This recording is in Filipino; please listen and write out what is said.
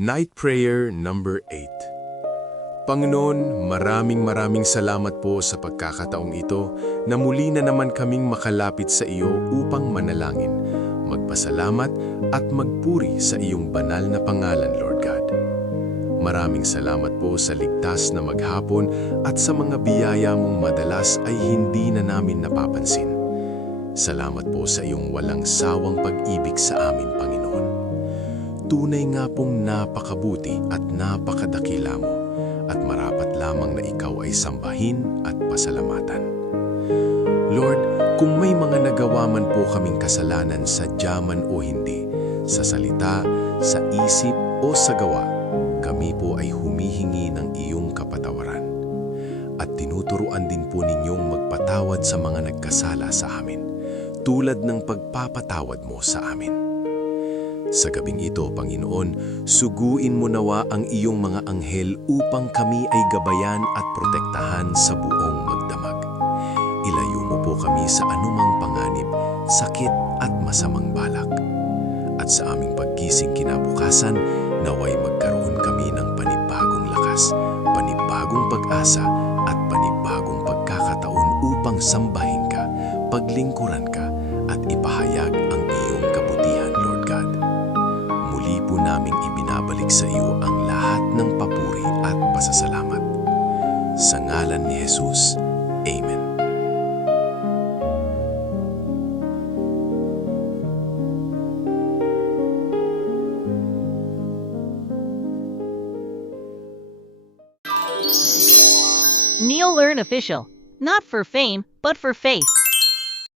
Night Prayer number 8. Panginoon, maraming salamat po sa pagkakataong ito na muli na naman kaming makalapit sa iyo upang manalangin, magpasalamat at magpuri sa iyong banal na pangalan, Lord God. Maraming salamat po sa ligtas na maghapon at sa mga biyaya mong madalas ay hindi na namin napapansin. Salamat po sa iyong walang sawang pag-ibig sa amin, Panginoon. Tunay nga pong napakabuti at napakadakila mo at marapat lamang na ikaw ay sambahin at pasalamatan. Lord, kung may mga nagawa man po kaming kasalanan sadya man o hindi, sa salita, sa isip o sa gawa, kami po ay humihingi ng iyong kapatawaran. At tinuturuan din po ninyong magpatawad sa mga nagkasala sa amin, tulad ng pagpapatawad mo sa amin. Sa gabing ito, Panginoon, suguin mo nawa ang iyong mga anghel upang kami ay gabayan at protektahan sa buong magdamag. Ilayo mo po kami sa anumang panganib, sakit at masamang balak. At sa aming paggising kinabukasan, naway magkaroon kami ng panibagong lakas, panibagong pag-asa at panibagong pagkakataon upang sambahin ka, paglingkuran ka at ipahayag ang iyong kabutihan, Lord God. Muli po naming ibinabalik sa iyo ang lahat ng papuri at pasasalamat. Sa ngalan ni Jesus, Amen. Neil Learn Official. Not for fame, but for faith.